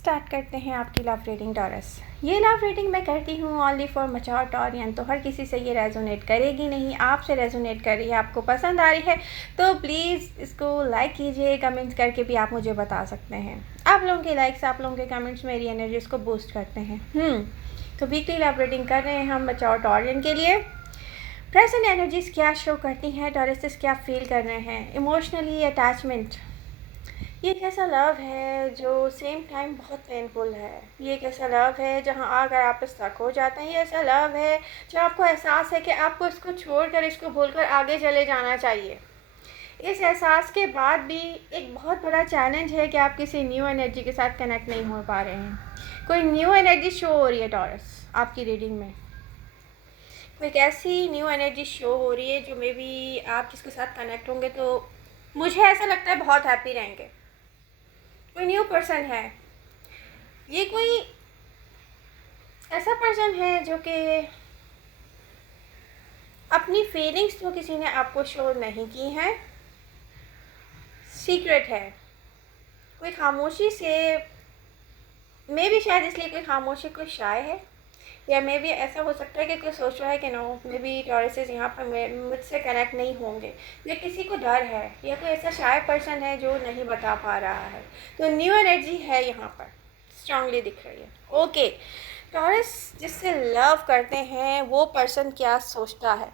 Start करते हैं आपकी लव रीडिंग टॉरस। ये लव रीडिंग मैं करती हूँ ओनली फॉर मैच्योर टॉरियन, तो हर किसी से ये रेजोनेट करेगी नहीं। आपसे रेजोनेट कर रही है, आपको पसंद आ रही है तो प्लीज़ इसको लाइक कीजिए। कमेंट्स करके भी आप मुझे बता सकते हैं। आप लोगों के लाइक्स, आप लोगों के कमेंट्स मेरी एनर्जीज को बूस्ट करते हैं। तो वीकली लव रीडिंग कर रहे हैं हम मैच्योर टॉरियन के लिए। प्रेजेंट एनर्जीज क्या शो करती हैं, टॉरसेस क्या फील कर रहे हैं इमोशनली। अटैचमेंट, ये एक ऐसा लव है जो सेम टाइम बहुत पेनफुल है। ये एक ऐसा लव है जहाँ आकर आप स्टक हो जाते हैं। ये ऐसा लव है जो आपको एहसास है कि आपको इसको छोड़कर, इसको भूलकर आगे चले जाना चाहिए। इस एहसास के बाद भी एक बहुत बड़ा चैलेंज है कि आप किसी न्यू एनर्जी के साथ कनेक्ट नहीं हो पा रहे हैं। कोई न्यू एनर्जी शो हो रही है टॉरस आपकी रीडिंग में। कोई एक ऐसी न्यू एनर्जी शो हो रही है जो मे बी आप जिसके साथ कनेक्ट होंगे तो मुझे ऐसा लगता है बहुत हैप्पी रहेंगे। कोई न्यू पर्सन है, ये कोई ऐसा पर्सन है जो कि अपनी फीलिंग्स जो किसी ने आपको शो नहीं की हैं, सीक्रेट है। कोई खामोशी से, मे भी शायद इसलिए कोई खामोशी कोई शाय है, या मे भी ऐसा हो सकता है कि कोई सोच रहा है कि नो मे बी टॉरसेस यहाँ पर मुझसे कनेक्ट नहीं होंगे, या किसी को डर है, या कोई ऐसा शाय पर्सन है जो नहीं बता पा रहा है। तो न्यू एनर्जी है यहाँ पर, स्ट्रांगली दिख रही है। ओके, टॉरस जिससे लव करते हैं वो पर्सन क्या सोचता है।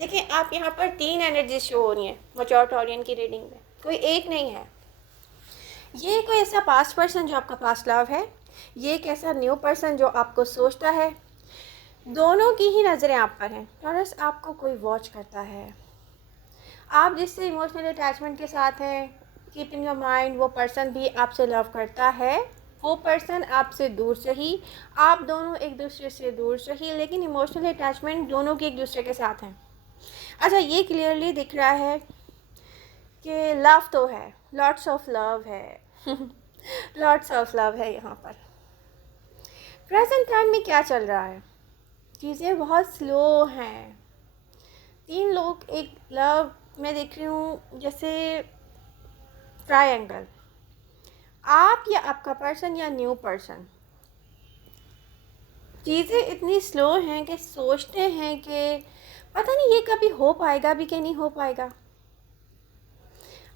देखिए, आप यहाँ पर 3 एनर्जी शो हो रही हैं मैच्योर टॉरियन की रीडिंग में, कोई एक नहीं है। ये कोई ऐसा पास्ट पर्सन जो आपका पास्ट लव है, ये एक ऐसा न्यू पर्सन जो आपको सोचता है। दोनों की ही नज़रें आप पर हैं। टॉरस, आपको कोई वॉच करता है। आप जिससे इमोशनल अटैचमेंट के साथ हैं, कीप इन योर माइंड, वो पर्सन भी आपसे लव करता है। वो पर्सन आपसे दूर से ही, आप दोनों एक दूसरे से दूर से ही, लेकिन इमोशनल अटैचमेंट दोनों की एक दूसरे के साथ हैं। अच्छा, ये क्लियरली दिख रहा है कि लव तो है, लॉट्स ऑफ लव है। लॉट्स ऑफ लव है यहाँ पर। प्रेजेंट टाइम में क्या चल रहा है, चीज़ें बहुत स्लो हैं। 3 लोग एक लव में देख रही हूँ, जैसे ट्रायंगल। आप या आपका पर्सन या न्यू पर्सन। चीज़ें इतनी स्लो हैं कि सोचते हैं कि पता नहीं ये कभी हो पाएगा भी कि नहीं हो पाएगा।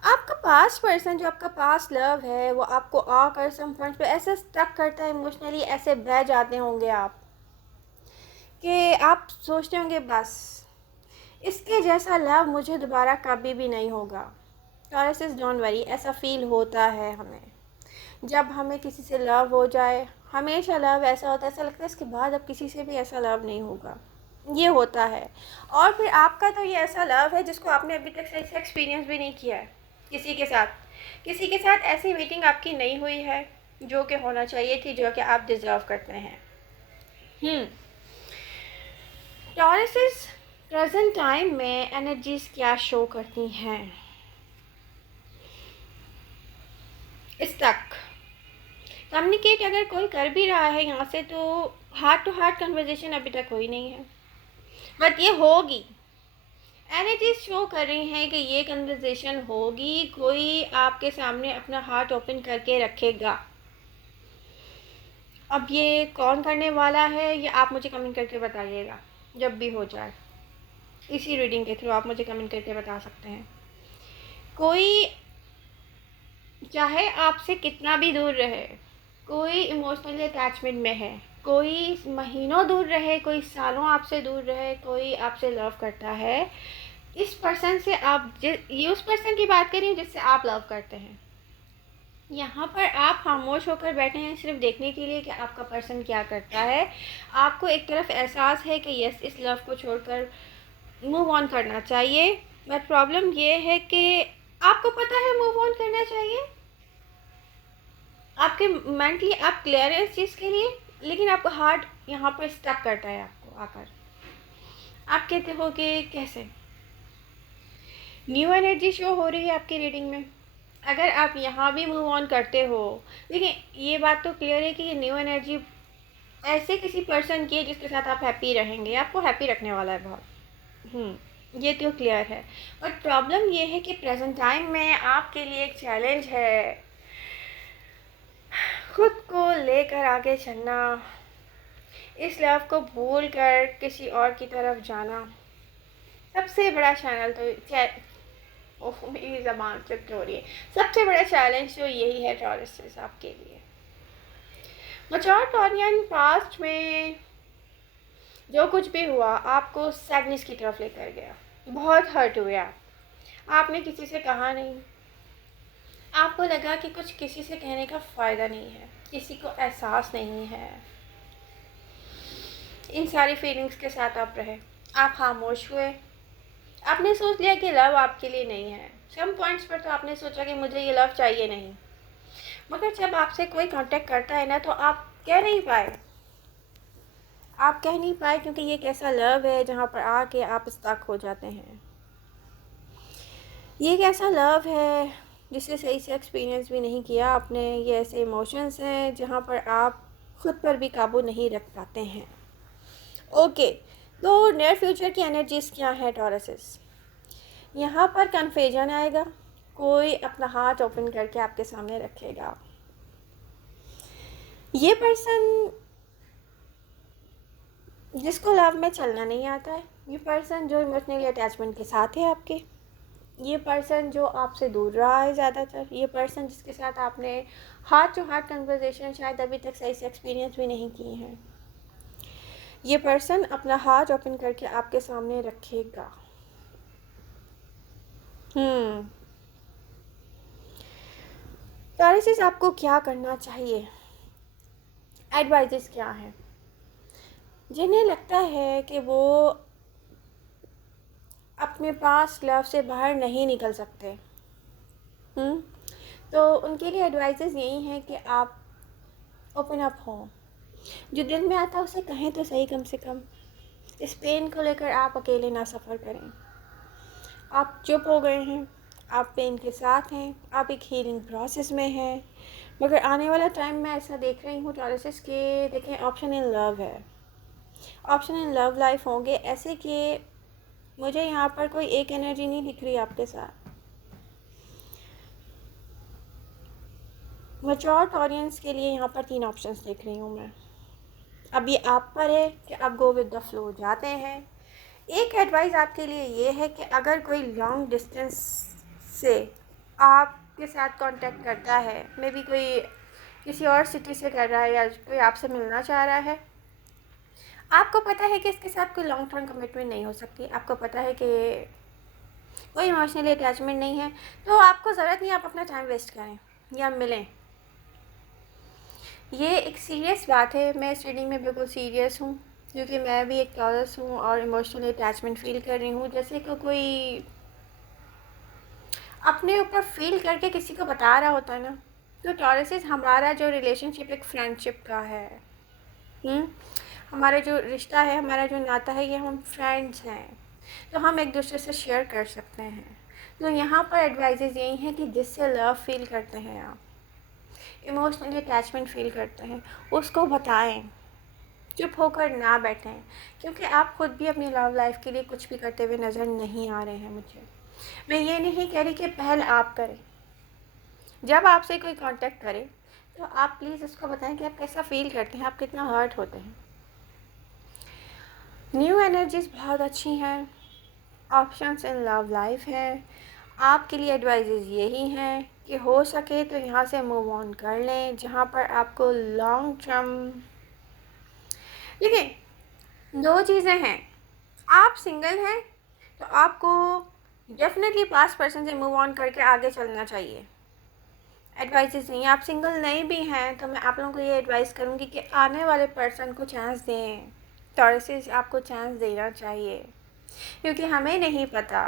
आपका पास्ट पर्सन जो आपका पास्ट लव है वो आपको आकर सम पॉइंट पे ऐसे स्टक करता है इमोशनली, ऐसे बह जाते होंगे आप कि आप सोचते होंगे बस इसके जैसा लव मुझे दोबारा कभी भी नहीं होगा। टॉरस, डोंट वरी, ऐसा फील होता है हमें जब हमें किसी से लव हो जाए। हमेशा लव ऐसा होता है, ऐसा लगता है इसके बाद अब किसी से भी ऐसा लव नहीं होगा। ये होता है। और फिर आपका तो ये ऐसा लव है जिसको आपने अभी तक सही से एक्सपीरियंस भी नहीं किया है किसी के साथ। किसी के साथ ऐसी मीटिंग आपकी नहीं हुई है जो कि होना चाहिए थी, जो कि आप डिज़र्व करते हैं। टॉरसेस प्रेजेंट टाइम में एनर्जीज क्या शो करती हैं। स्टक कम्युनिकेट अगर कोई कर भी रहा है यहाँ से तो हार्ट टू हार्ट कन्वर्जेशन अभी तक हुई नहीं है, बट ये होगी। एनर्जीज शो कर रही हैं कि ये कन्वर्जेशन होगी। कोई आपके सामने अपना हार्ट ओपन करके रखेगा। अब ये कौन करने वाला है ये आप मुझे कमेंट करके बताइएगा जब भी हो जाए। इसी रीडिंग के थ्रू आप मुझे कमेंट करके बता सकते हैं। कोई चाहे आपसे कितना भी दूर रहे, कोई इमोशनली अटैचमेंट में है, कोई महीनों दूर रहे, कोई सालों आपसे दूर रहे, कोई आपसे लव करता है। इस पर्सन से आप ये उस पर्सन की बात कर रही हूँ जिससे आप लव करते हैं। यहाँ पर आप खामोश होकर बैठे हैं सिर्फ देखने के लिए कि आपका पर्सन क्या करता है। आपको एक तरफ एहसास है कि यस, इस लव को छोड़कर मूव ऑन करना चाहिए, बट प्रॉब्लम ये है कि आपको पता है मूव ऑन करना चाहिए, आपके मेंटली आप क्लियर है इस चीज़ के लिए, लेकिन आपका हार्ट यहाँ पर स्टक करता है आपको आकर। आप कहते हो कि कैसे। न्यू एनर्जी शो हो रही है आपकी रीडिंग में। अगर आप यहाँ भी मूव ऑन करते हो, देखिए ये बात तो क्लियर है कि ये न्यू एनर्जी ऐसे किसी पर्सन की है जिसके साथ आप हैप्पी रहेंगे, आपको हैप्पी रखने वाला है बहुत। ये तो क्लियर है। और प्रॉब्लम ये है कि प्रेजेंट टाइम में आपके लिए एक चैलेंज है खुद लेकर आगे चलना, इस लव को भूल कर किसी और की तरफ जाना, सबसे बड़ा चैनल तो ओह मेरी ज़बान चुप हो रही है, सबसे बड़ा चैलेंज तो यही है टॉरसेस आपके लिए। मैच्योर टॉरियन पास्ट में जो कुछ भी हुआ आपको सैडनेस की तरफ लेकर गया, बहुत हर्ट हुए आपने किसी से कहा नहीं, आपको लगा कि कुछ किसी से कहने का फ़ायदा नहीं है, किसी को एहसास नहीं है। इन सारी फीलिंग्स के साथ आप रहे, आप खामोश हुए, आपने सोच लिया कि लव आपके लिए नहीं है। सम पॉइंट्स पर तो आपने सोचा कि मुझे ये लव चाहिए नहीं, मगर जब आपसे कोई कांटेक्ट करता है ना तो आप कह नहीं पाए, आप कह नहीं पाए क्योंकि ये एक ऐसा लव है जहाँ पर आके आप स्टक हो जाते हैं। ये एक ऐसा लव है जिसे सही से एक्सपीरियंस भी नहीं किया आपने। ये ऐसे इमोशंस हैं जहाँ पर आप खुद पर भी काबू नहीं रख पाते हैं। ओके, तो नियर फ्यूचर की एनर्जीज क्या है टॉरसेस? यहाँ पर कन्फ्यूजन आएगा, कोई अपना हाथ ओपन करके आपके सामने रखेगा। ये पर्सन जिसको लव में चलना नहीं आता है, ये पर्सन जो इमोशनली अटैचमेंट के साथ है आपके, ये पर्सन जो आपसे दूर रहा है ज़्यादातर, ये पर्सन जिसके साथ आपने हार्ट टू हार्ट कन्वर्सेशन शायद अभी तक सही से एक्सपीरियंस भी नहीं किए हैं, ये पर्सन अपना हार्ट ओपन करके आपके सामने रखेगा। टॉरसेस आपको क्या करना चाहिए, एडवाइजेस क्या हैं? जिन्हें लगता है कि वो अपने पास लव से बाहर नहीं निकल सकते, तो उनके लिए एडवाइजेस यही हैं कि आप ओपन अप हों, जो दिल में आता है उसे कहें तो सही। कम से कम इस पेन को लेकर आप अकेले ना सफ़र करें। आप चुप हो गए हैं, आप पेन के साथ हैं, आप एक हीलिंग प्रोसेस में हैं, मगर आने वाला टाइम में ऐसा देख रही हूँ टॉरसेस के, देखें ऑप्शन इन लव है, ऑप्शन इन लव लाइफ होंगे ऐसे कि मुझे यहाँ पर कोई एक एनर्जी नहीं दिख रही आपके साथ। मैच्योर टॉरियंस के लिए यहाँ पर 3 ऑप्शंस देख रही हूँ मैं। अब ये आप पर है कि आप गो विद द फ्लो जाते हैं। एक एडवाइस आपके लिए ये है कि अगर कोई लॉन्ग डिस्टेंस से आपके साथ कांटेक्ट करता है, मे बी कोई किसी और सिटी से कर रहा है या कोई आपसे मिलना चाह रहा है, आपको पता है कि इसके साथ कोई लॉन्ग टर्म कमिटमेंट नहीं हो सकती, आपको पता है कि कोई इमोशनली अटैचमेंट नहीं है, तो आपको ज़रूरत नहीं आप अपना टाइम वेस्ट करें या मिलें। ये एक सीरियस बात है, मैं इस रीडिंग में बिल्कुल सीरियस हूँ क्योंकि मैं भी एक टॉरस हूँ और इमोशनली अटैचमेंट फ़ील कर रही हूँ। जैसे कि कोई अपने ऊपर फील करके किसी को बता रहा होता है ना, तो टॉरसेस हमारा जो रिलेशनशिप एक फ्रेंडशिप का है, हमारा जो रिश्ता है, हमारा जो नाता है, ये हम फ्रेंड्स हैं, तो हम एक दूसरे से शेयर कर सकते हैं। तो यहाँ पर एडवाइजेज़ यही हैं कि जिससे लव फील करते हैं आप, इमोशनली अटैचमेंट फील करते हैं, उसको बताएं, चुप होकर ना बैठें, क्योंकि आप खुद भी अपनी लव लाइफ के लिए कुछ भी करते हुए नज़र नहीं आ रहे हैं मुझे। मैं ये नहीं कह रही कि पहल आप करें, जब आपसे कोई कांटेक्ट करे तो आप प्लीज़ उसको बताएं कि आप कैसा फील करते हैं, आप कितना हर्ट होते हैं। न्यू एनर्जीज़ बहुत अच्छी हैं, ऑप्शंस इन लव लाइफ हैं। आपके लिए एडवाइजेज़ यही हैं कि हो सके तो यहाँ से मूव ऑन कर लें, जहाँ पर आपको लॉन्ग टर्म, देखिए 2 चीज़ें हैं, आप सिंगल हैं तो आपको डेफिनेटली पास्ट पर्सन से मूव ऑन करके आगे चलना चाहिए। एडवाइसेस नहीं, आप सिंगल नहीं भी हैं तो मैं आप लोगों को ये एडवाइस करूँगी कि आने वाले पर्सन को चांस दें। टॉरसेस आपको चांस देना चाहिए क्योंकि हमें नहीं पता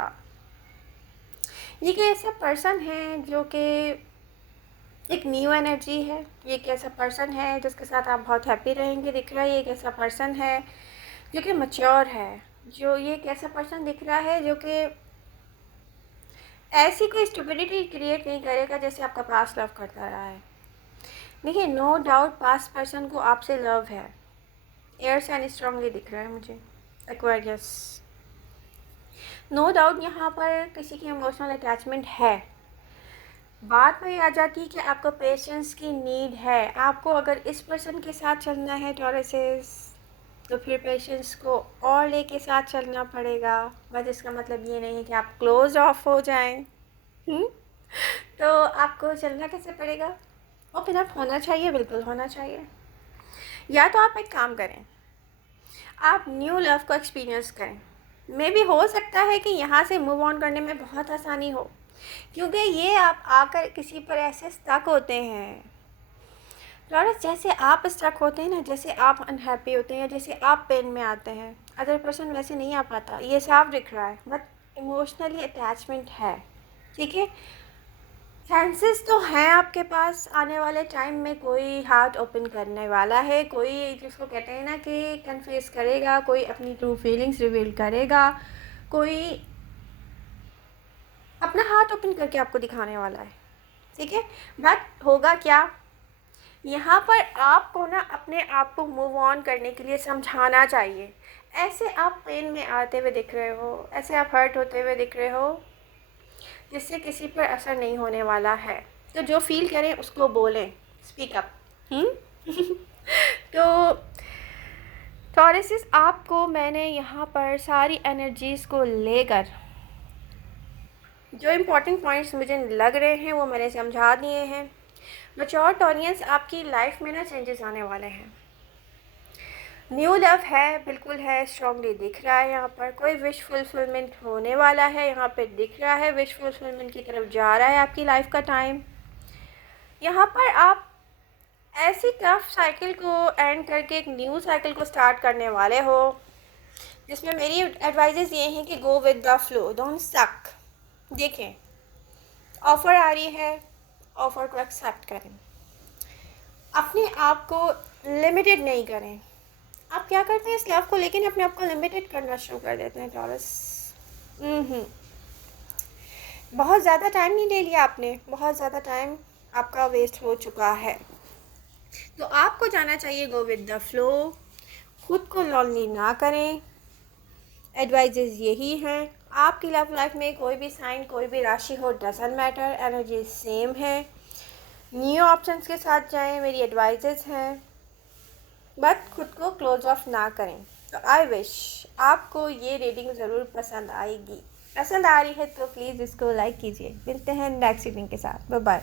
ये कि ऐसा पर्सन है जो कि एक न्यू एनर्जी है, ये एक ऐसा पर्सन है जिसके साथ आप बहुत हैप्पी रहेंगे दिख रहा है, ये एक ऐसा पर्सन है जो कि मैच्योर है, जो ये एक ऐसा पर्सन दिख रहा है जो कि ऐसी कोई स्टुपिडिटी क्रिएट नहीं करेगा जैसे आपका पास्ट लव करता रहा है। देखिए नो डाउट पास्ट पर्सन को आपसे लव है, एयर साइन स्ट्रांगली दिख रहा है मुझे, एक्वेरियस। नो डाउट यहाँ पर किसी की इमोशनल अटैचमेंट है, बात वही आ जाती है कि आपको पेशेंस की नीड है। आपको अगर इस पर्सन के साथ चलना है टॉरसेस, तो फिर पेशेंस को और लेके साथ चलना पड़ेगा। बट इसका मतलब ये नहीं है कि आप क्लोज ऑफ हो जाएं। हम्म? तो आपको चलना कैसे पड़ेगा? ओपन अप होना चाहिए, बिल्कुल होना चाहिए। या तो आप एक काम करें, आप न्यू लव को एक्सपीरियंस करें। मे भी हो सकता है कि यहाँ से मूव ऑन करने में बहुत आसानी हो, क्योंकि ये आप आकर किसी पर ऐसे स्टक होते हैं लॉरेंस, जैसे आप स्टक होते हैं ना, जैसे आप अनहैप्पी होते हैं या जैसे आप पेन में आते हैं। अदर पर्सन वैसे नहीं आ पाता, ये साफ दिख रहा है। बट इमोशनली अटैचमेंट है, ठीक है। चांसेस तो हैं आपके पास, आने वाले टाइम में कोई हार्ट ओपन करने वाला है, कोई जिसको कहते हैं ना कि कन्फेस करेगा, कोई अपनी ट्रू फीलिंग्स रिवील करेगा, कोई अपना हार्ट ओपन करके आपको दिखाने वाला है, ठीक है। बट होगा क्या, यहाँ पर आपको ना अपने आप को मूव ऑन करने के लिए समझाना चाहिए। ऐसे आप पेन में आते हुए दिख रहे हो, ऐसे आप हर्ट होते हुए दिख रहे हो, जिससे किसी पर असर नहीं होने वाला है। तो जो फील करें उसको बोलें, स्पीक अप। तो टॉरसेस, आपको मैंने यहाँ पर सारी एनर्जीज़ को लेकर जो इम्पोर्टेंट पॉइंट्स मुझे लग रहे हैं वो मैंने समझा दिए हैं। मैच्योर टॉरियंस, आपकी लाइफ में ना चेंजेस आने वाले हैं। न्यू लव है, बिल्कुल है, स्ट्रांगली दिख रहा है। यहाँ पर कोई विश फुलफिलमेंट होने वाला है, यहाँ पे दिख रहा है। विश फुलफिलमेंट की तरफ जा रहा है आपकी लाइफ का टाइम। यहाँ पर आप ऐसी टफ साइकिल को एंड करके एक न्यू साइकिल को स्टार्ट करने वाले हो, जिसमें मेरी एडवाइजेस ये हैं कि go with the flow, don't stuck. देखें, ऑफ़र आ रही है, ऑफ़र को एक्सेप्ट करें, अपने आप को लिमिटेड नहीं करें। आप क्या करते हैं इस लव को लेकिन अपने आप को लिमिटेड करना शुरू कर देते हैं टॉरस। बहुत ज़्यादा टाइम नहीं ले लिया आपने, बहुत ज़्यादा टाइम आपका वेस्ट हो चुका है। तो आपको जाना चाहिए गो विद द फ्लो, खुद को लॉन्ली ना करें। एडवाइजेस यही हैं। आपकी लव लाइफ में कोई भी साइन, कोई भी राशि हो, डजंट मैटर, एनर्जी सेम है। न्यू ऑप्शंस के साथ जाएं, मेरी एडवाइजेस हैं। बट खुद को क्लोज ऑफ ना करें। तो आई विश आपको ये रीडिंग ज़रूर पसंद आएगी। पसंद आ रही है तो प्लीज़ इसको लाइक कीजिए। मिलते हैं नेक्स्ट रीडिंग के साथ। Bye bye.